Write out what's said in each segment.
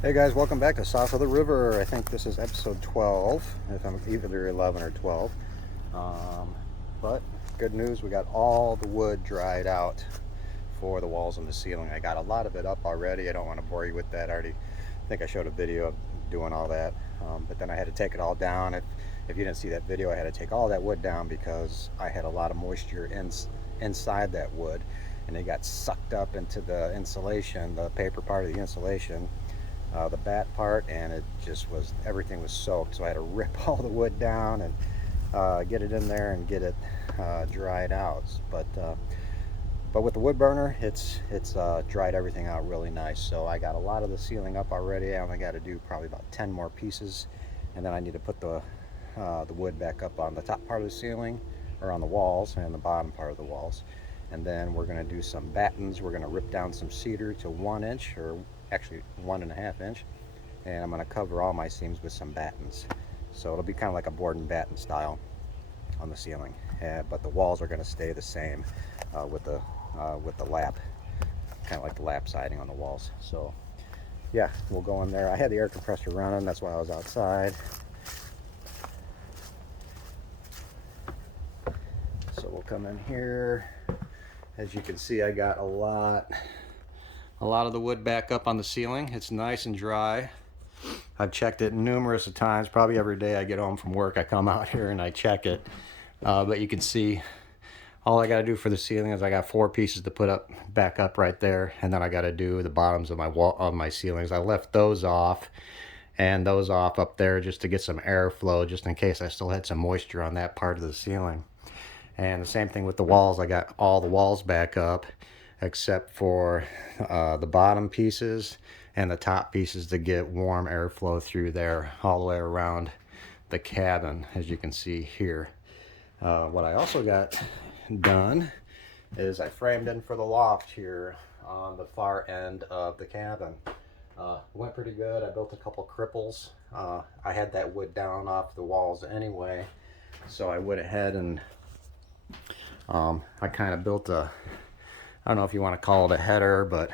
Hey guys, welcome back to South of the River. I think this is episode 12, if I'm either 11 or 12. But good news, we got all the wood dried out for the walls and the ceiling. I got a lot of it up already. I don't want to bore you with that. I already think I showed a video of doing all that. But then I had to take it all down. If you didn't see that video, I had to take all that wood down because I had a lot of moisture inside that wood, and it got sucked up into the insulation, the paper part of the insulation, the bat part, and it just was, everything was soaked. So I had to rip all the wood down and get it in there and get it dried out. But with the wood burner, it's dried everything out really nice. So I got a lot of the ceiling up already. I only got to do probably about 10 more pieces, and then I need to put the wood back up on the top part of the ceiling, or on the walls and the bottom part of the walls. And then we're going to do some battens. We're going to rip down some cedar to 1 inch, or actually 1.5 inch, and I'm going to cover all my seams with some battens. So it'll be kind of like a board and batten style on the ceiling, but the walls are going to stay the same with the lap, kind of like the lap siding on the walls. So yeah, we'll go in there. I had the air compressor running, that's why I was outside. So we'll come in here. As you can see, I got a lot of the wood back up on the ceiling. It's nice and dry. I've checked it numerous of times. Probably every day I get home from work, I come out here and I check it. But you can see all I got to do for the ceiling is I got 4 pieces to put up back up right there, and then I got to do the bottoms of my wall, of my ceilings. I left those off and those off up there just to get some airflow, just in case I still had some moisture on that part of the ceiling. And the same thing with the walls. I got all the walls back up except for the bottom pieces and the top pieces to get warm airflow through there all the way around the cabin, as you can see here. What I also got done is I framed in for the loft here on the far end of the cabin. Went pretty good. I built a couple cripples. I had that wood down off the walls anyway, so I went ahead and I kind of built a, I don't know if you want to call it a header, but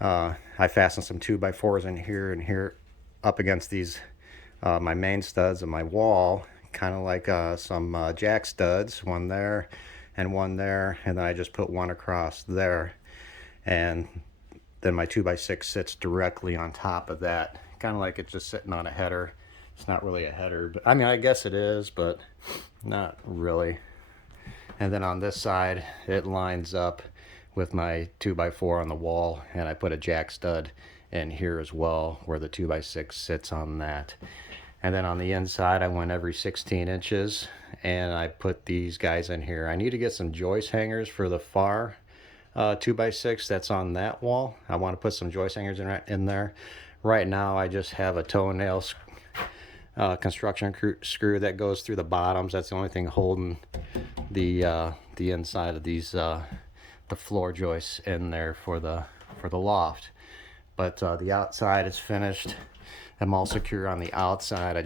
I fastened some 2x4s in here and here up against these my main studs of my wall, kind of like some jack studs, one there and one there, and then I just put one across there, and then my 2x6 sits directly on top of that, kind of like it's just sitting on a header. It's not really a header, but I mean, I guess it is, but not really. And then on this side, it lines up with my 2x4 on the wall, and I put a jack stud in here as well where the 2x6 sits on that. And then on the inside, I went every 16 inches, and I put these guys in here. I need to get some joist hangers for the far 2x6 that's on that wall. I want to put some joist hangers in there. Right now, I just have a toenail construction screw that goes through the bottoms. That's the only thing holding the inside of these the floor joists in there for the loft. But the outside is finished. I'm all secure on the outside.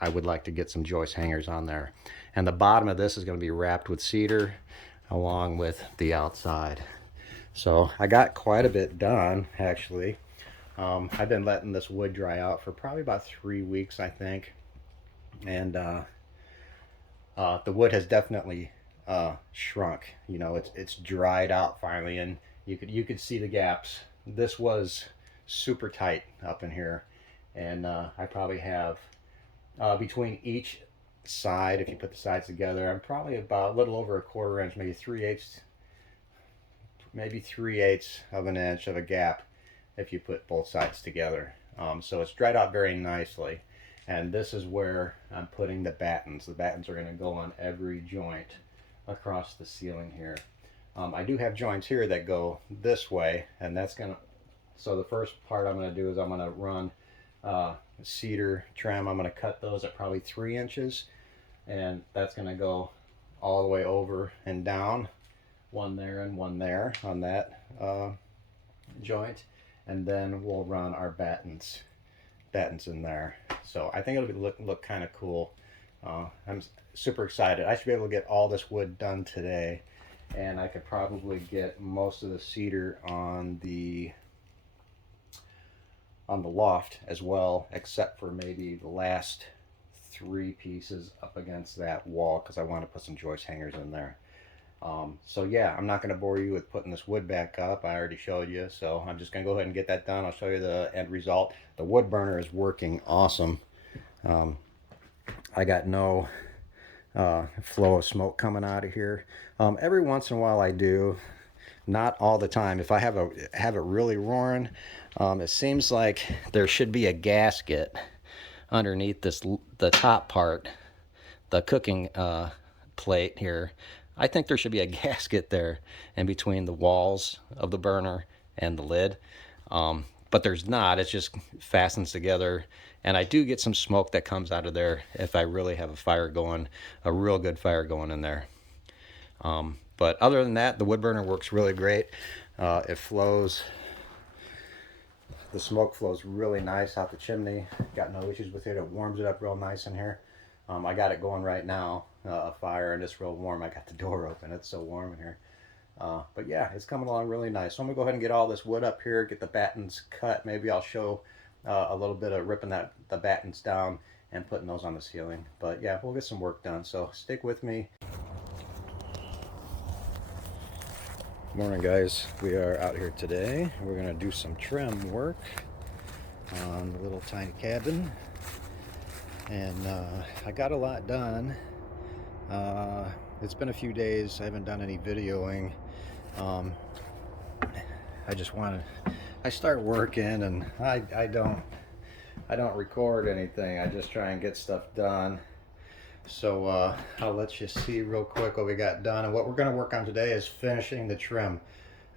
I would like to get some joist hangers on there, and the bottom of this is going to be wrapped with cedar along with the outside. So I got quite a bit done, actually. I've been letting this wood dry out for probably about 3 weeks, I think, and the wood has definitely shrunk. You know, it's dried out finally, and you could see the gaps. This was super tight up in here, and I probably have between each side, if you put the sides together, I'm probably about a little over a 1/4 inch, maybe 3/8 of an inch of a gap if you put both sides together. So it's dried out very nicely, and this is where I'm putting the battens. The battens are going to go on every joint across the ceiling here. I do have joints here that go this way, and that's going to, so the first part I'm going to do is I'm going to run cedar trim. I'm going to cut those at probably 3 inches, and that's going to go all the way over and down, one there and one there on that joint, and then we'll run our battens in there. So I think it'll look kind of cool. I'm super excited. I should be able to get all this wood done today, and I could probably get most of the cedar on the on the loft as well, except for maybe the last 3 pieces up against that wall, because I want to put some joist hangers in there. So yeah, I'm not going to bore you with putting this wood back up. I already showed you, so I'm just going to go ahead and get that done. I'll show you the end result. The wood burner is working awesome. I got no flow of smoke coming out of here. Every once in a while I do, not all the time. If I have it really roaring, it seems like there should be a gasket underneath the top part, the cooking plate here. I think there should be a gasket there in between the walls of the burner and the lid, but there's not. It just fastens together, and I do get some smoke that comes out of there if I really have a fire going, a real good fire going in there. But other than that, the wood burner works really great. It flows, the smoke flows really nice out the chimney. Got no issues with it. It warms it up real nice in here. I got it going right now, a fire, and it's real warm. I got the door open. It's so warm in here. But yeah, it's coming along really nice. So I'm gonna go ahead and get all this wood up here, get the battens cut. Maybe I'll show a little bit of ripping the battens down and putting those on the ceiling. But yeah, we'll get some work done. So stick with me. Morning, guys. We are out here today. We're gonna do some trim work on the little tiny cabin. And I got a lot done. It's been a few days. I haven't done any videoing. I start working and I don't record anything. I just try and get stuff done. So I'll let you see real quick what we got done. And what we're going to work on today is finishing the trim,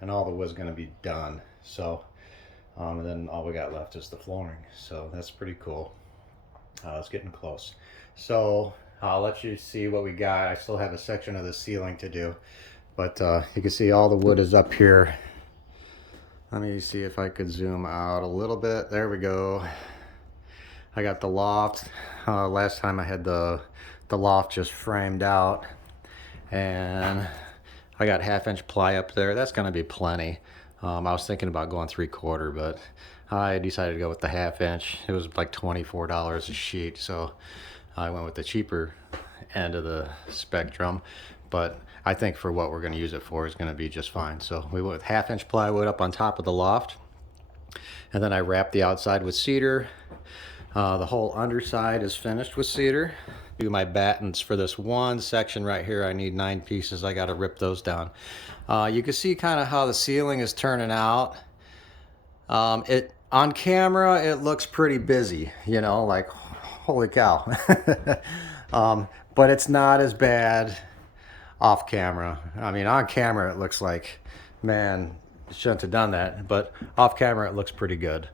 and all the wood's going to be done. So and then all we got left is the flooring. So that's pretty cool. It's getting close. So I'll let you see what we got. I still have a section of the ceiling to do, but you can see all the wood is up here. Let me see if I could zoom out a little bit. There we go. I got the loft. Last time I had the loft just framed out, and I got 1/2-inch ply up there. That's going to be plenty. I was thinking about going 3/4, but I decided to go with the 1/2-inch. It was like $24 a sheet, so I went with the cheaper end of the spectrum. But I think for what we're going to use it for is going to be just fine. So we went with 1/2-inch plywood up on top of the loft, and then I wrapped the outside with cedar. The whole underside is finished with cedar. Do my battens for this one section right here. I need 9 pieces. I got to rip those down. You can see kind of how the ceiling is turning out. On camera it looks pretty busy, you know, like holy cow. But it's not as bad off camera. I mean, on camera it looks like, man, shouldn't have done that, but off camera it looks pretty good.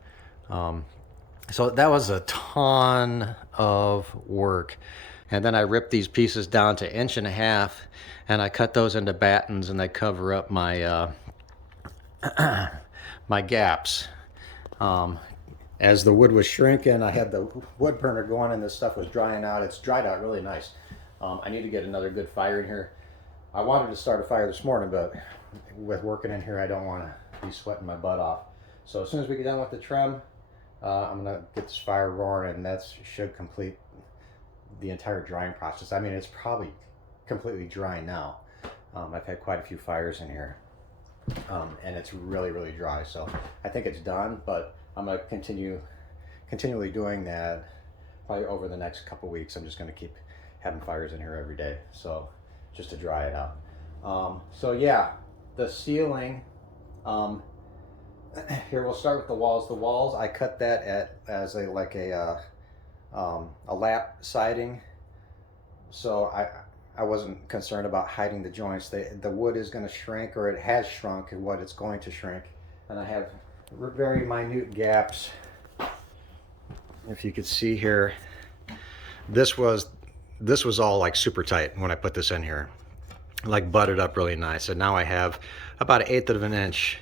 So that was a ton of work. And then I ripped these pieces down to 1.5 inches, and I cut those into battens, and they cover up my my gaps. As the wood was shrinking, I had the wood burner going and this stuff was drying out. It's dried out really nice. I need to get another good fire in here. I wanted to start a fire this morning, but with working in here, I don't want to be sweating my butt off. So as soon as we get done with the trim, I'm gonna get this fire roaring, and that should complete the entire drying process. I mean, it's probably completely dry now. I've had quite a few fires in here, and it's really dry. So I think it's done, but I'm gonna continually doing that probably over the next couple weeks. I'm just gonna keep having fires in here every day, so just to dry it out. So yeah, the ceiling. Here, we'll start with the walls. The walls, I cut that as a lap siding, so I wasn't concerned about hiding the joints. The wood is going to shrink, or it has shrunk, and what it's going to shrink. And I have very minute gaps. If you could see here, this was all like super tight when I put this in here, like butted up really nice. And now I have about 1/8 of an inch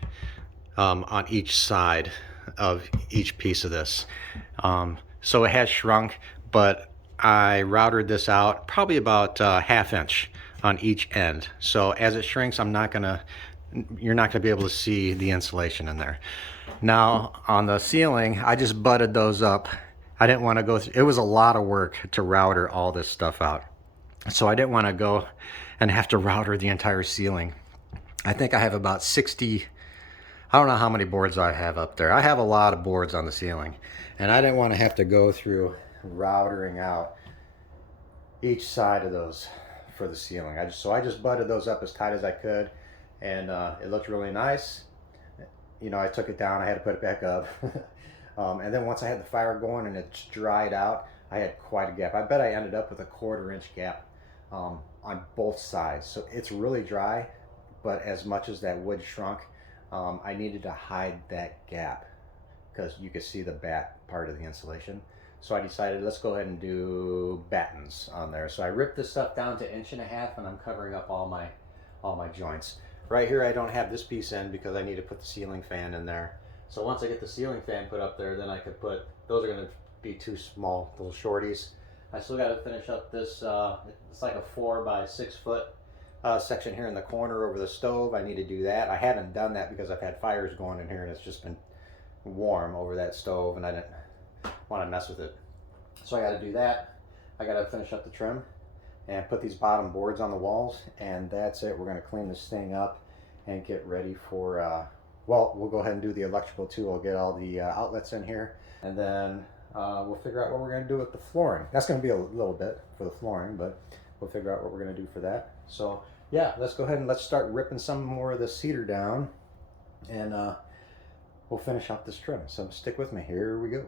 on each side of each piece of this. So it has shrunk, but I routed this out probably about 1/2 inch on each end. So as it shrinks, you're not gonna be able to see the insulation in there. Now on the ceiling, I just butted those up. I didn't want to go through, it was a lot of work to router all this stuff out. So I didn't want to go and have to router the entire ceiling. I think I have about 60, I don't know how many boards I have up there. I have a lot of boards on the ceiling, and I didn't want to have to go through routering out each side of those for the ceiling. So I just butted those up as tight as I could, and it looked really nice. You know, I took it down, I had to put it back up. And then once I had the fire going and it's dried out, I had quite a gap. I bet I ended up with a 1/4 inch gap on both sides. So it's really dry, but as much as that wood shrunk, I needed to hide that gap because you could see the back part of the insulation. So I decided, let's go ahead and do battens on there. So I ripped this stuff down to 1.5 inches, and I'm covering up all my joints. Right here I don't have this piece in because I need to put the ceiling fan in there. So once I get the ceiling fan put up there, then I could put, those are going to be too small, little shorties. I still got to finish up this, it's like a 4 by 6 foot section here in the corner over the stove. I need to do that. I haven't done that because I've had fires going in here and it's just been warm over that stove and I didn't want to mess with it. So I got to do that. I got to finish up the trim and put these bottom boards on the walls, and that's it. We're going to clean this thing up and get ready for, well, we'll go ahead and do the electrical too. I'll get all the outlets in here, and then we'll figure out what we're going to do with the flooring. That's going to be a little bit for the flooring, but we'll figure out what we're going to do for that. So yeah, let's go ahead and let's start ripping some more of the cedar down, and we'll finish up this trim. So stick with me. Here we go.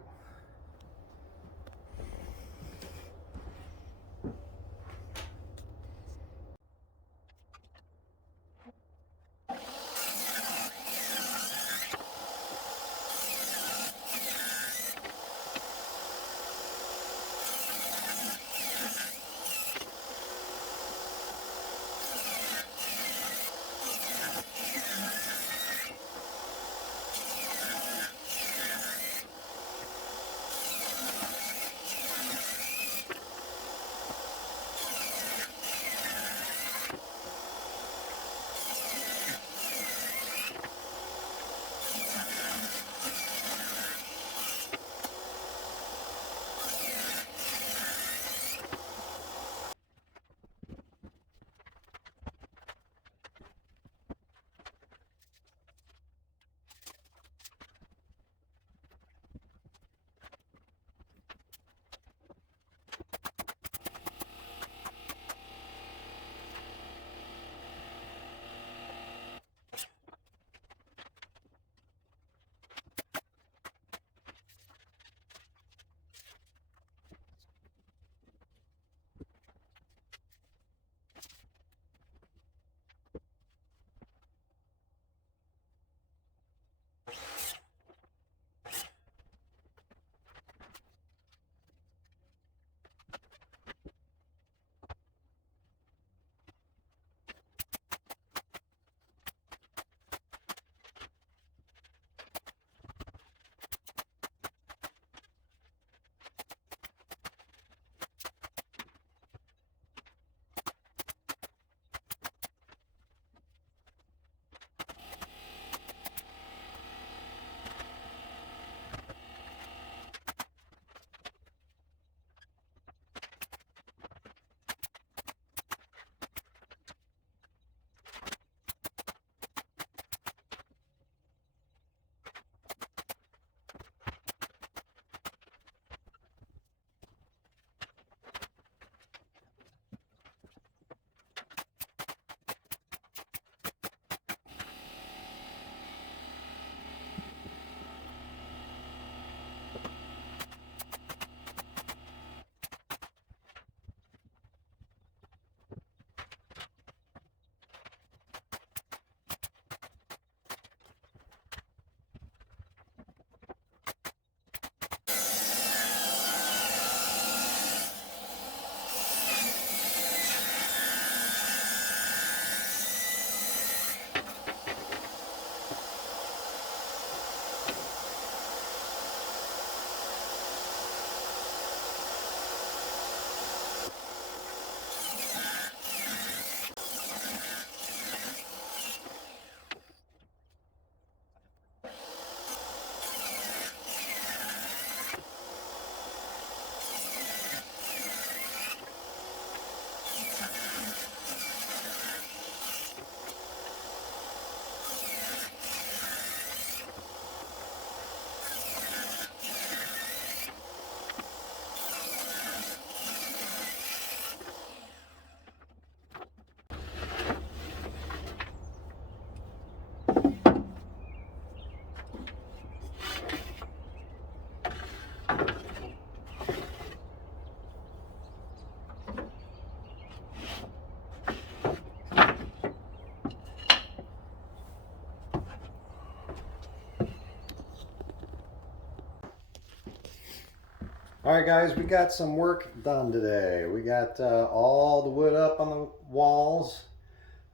All right, guys, we got some work done today. We got all the wood up on the walls,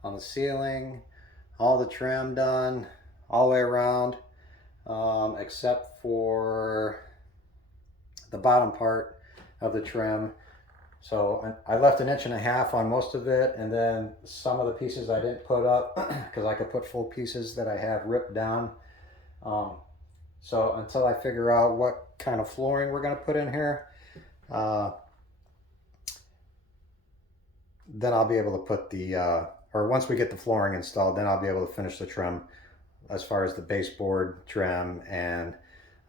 on the ceiling, all the trim done all the way around, except for the bottom part of the trim. So I left 1.5 inches on most of it, and then some of the pieces I didn't put up because I could put full pieces that I have ripped down. So until I figure out what kind of flooring we're going to put in here, then I'll be able to put the, or once we get the flooring installed, then I'll be able to finish the trim as far as the baseboard trim and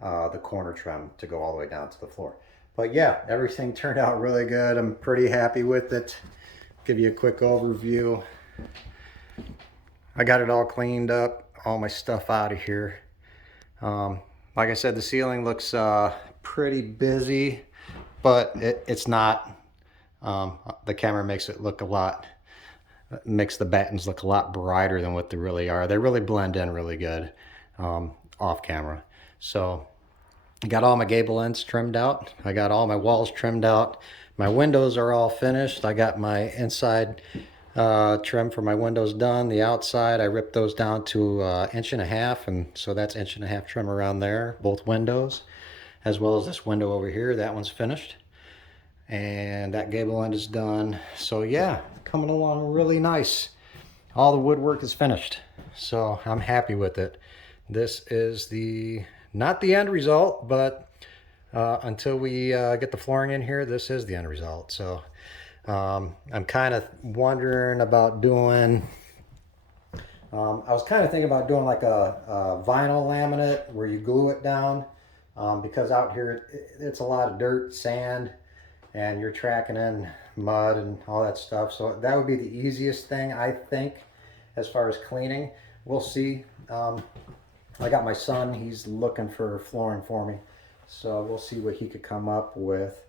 the corner trim to go all the way down to the floor. But yeah, everything turned out really good. I'm pretty happy with it. Give you a quick overview. I got it all cleaned up, all my stuff out of here. Like I said, the ceiling looks pretty busy, but it's not. The camera makes it look a lot, makes the battens look a lot brighter than what they really are. They really blend in really good off camera. So I got all my gable ends trimmed out. I got all my walls trimmed out. My windows are all finished. I got my inside trim for my windows done. The outside, I ripped those down to 1.5 inches, and so that's 1.5 inches trim around there, both windows, as well as this window over here. That one's finished. And that gable end is done. So yeah, coming along really nice. All the woodwork is finished. So I'm happy with it. This is not the end result, but until we get the flooring in here, this is the end result. So I'm kind of wondering about doing, I was kind of thinking about doing like a vinyl laminate where you glue it down, because out here it's a lot of dirt, sand, and you're tracking in mud and all that stuff. So that would be the easiest thing, I think, as far as cleaning. We'll see. I got my son, he's looking for flooring for me, so we'll see what he could come up with.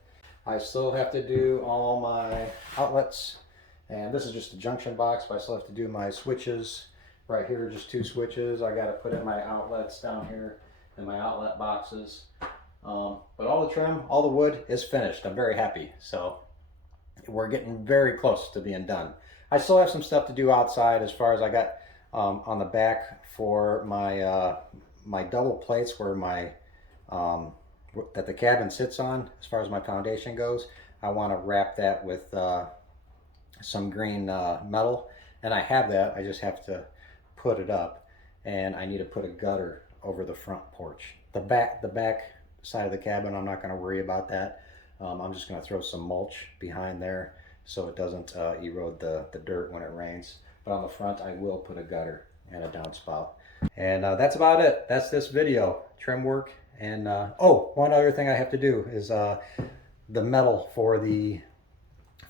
I still have to do all my outlets, and this is just a junction box, but I still have to do my switches. Right here, just 2 switches. I got to put in my outlets down here in my outlet boxes. But all the trim, all the wood is finished. I'm very happy. So we're getting very close to being done. I still have some stuff to do outside, as far as I got on the back for my my double plates where my that the cabin sits on. As far as my foundation goes, I want to wrap that with some green metal, and I have that. I just have to put it up, and I need to put a gutter over the front porch. The back side of the cabin, I'm not going to worry about that. I'm just going to throw some mulch behind there so it doesn't erode the dirt when it rains. But on the front, I will put a gutter and a downspout. And that's about it. That's this video. Trim work. And oh, one other thing I have to do is the metal for the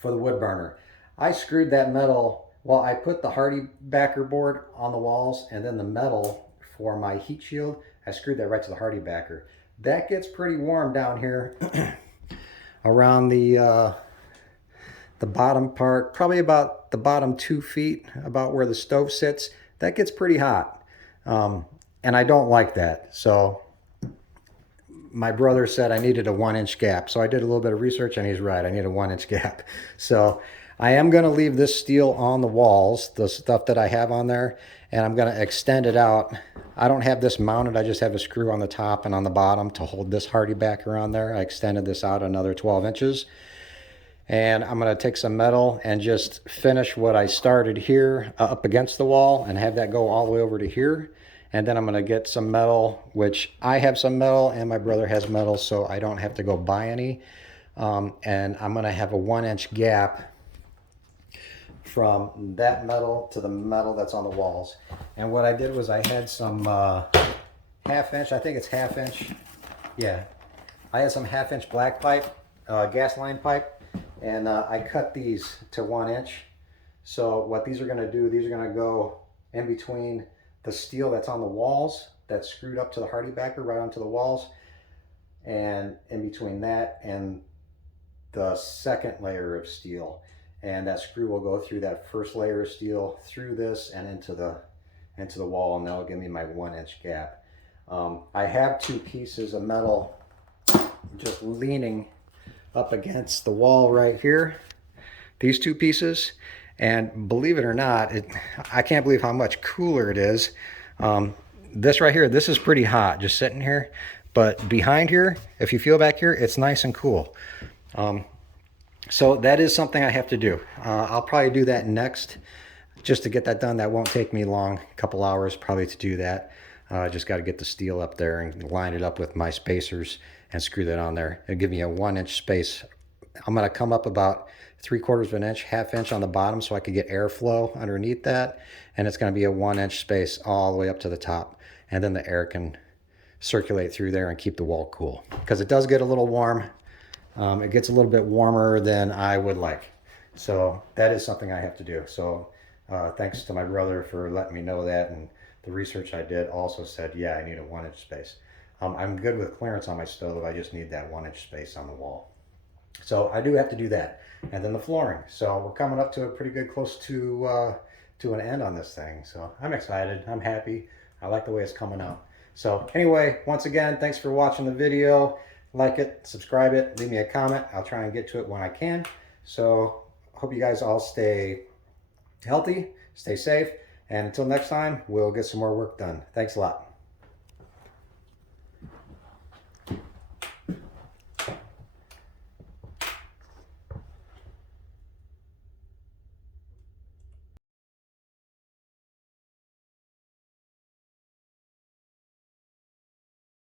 wood burner. I screwed that metal. Well, I put the hardy backer board on the walls, and then the metal for my heat shield, I screwed that right to the hardy backer. That gets pretty warm down here around the bottom part, probably about the bottom 2 feet, about where the stove sits. That gets pretty hot, and I don't like that. So my brother said I needed a 1-inch gap. So I did a little bit of research, and he's right. I need a 1-inch gap. So I am going to leave this steel on the walls, the stuff that I have on there, and I'm going to extend it out. I don't have this mounted. I just have a screw on the top and on the bottom to hold this hardy backer on there. I extended this out another 12 inches. And I'm going to take some metal and just finish what I started here up against the wall and have that go all the way over to here. And then I'm going to get some metal, which I have some metal and my brother has metal, so I don't have to go buy any. And I'm going to have a 1-inch gap from that metal to the metal that's on the walls. And what I did was I had some 1/2 inch, I think it's 1/2 inch. Yeah, I had some 1/2 inch black pipe, gas line pipe, and I cut these to 1 inch. So what these are going to do, these are going to go in between the steel that's on the walls, that's screwed up to the hardy backer right onto the walls, and in between that and the second layer of steel. And that screw will go through that first layer of steel, through this and into the wall, and that'll give me my 1-inch gap. I have 2 pieces of metal just leaning up against the wall right here, these two pieces. And believe it or not, I can't believe how much cooler it is. This right here, this is pretty hot just sitting here. But behind here, if you feel back here, it's nice and cool. So that is something I have to do. I'll probably do that next, just to get that done. That won't take me long, a couple hours probably to do that. Just got to get the steel up there and line it up with my spacers and screw that on there. It'll give me a 1-inch space. I'm going to come up about 3/4 of an inch, 1/2 inch on the bottom so I could get airflow underneath that. And it's going to be a 1-inch space all the way up to the top. And then the air can circulate through there and keep the wall cool. Because it does get a little warm. It gets a little bit warmer than I would like. So that is something I have to do. So thanks to my brother for letting me know that. And the research I did also said, yeah, I need a 1-inch space. I'm good with clearance on my stove. I just need that 1-inch space on the wall. So I do have to do that. And then the flooring. So we're coming up to a pretty good close to an end on this thing. So I'm excited. I'm happy. I like the way it's coming out. So anyway, once again, thanks for watching the video. Like it, subscribe it, leave me a comment. I'll try and get to it when I can. So hope you guys all stay healthy, stay safe. And until next time, we'll get some more work done. Thanks a lot.